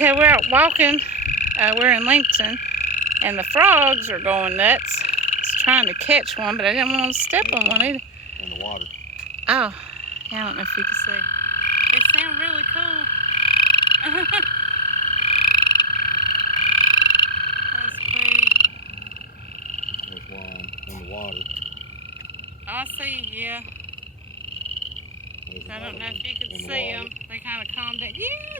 Okay, we're out walking. We're in Lincoln, and the frogs are going nuts. I was trying to catch one, but I didn't want to step on one either. In the water. Oh, yeah, I don't know if you can see. They sound really cool. That's pretty. There's one in the water. I see, yeah. There's I don't another know if one you can in the see water. them. They kind of calm down. Yeah.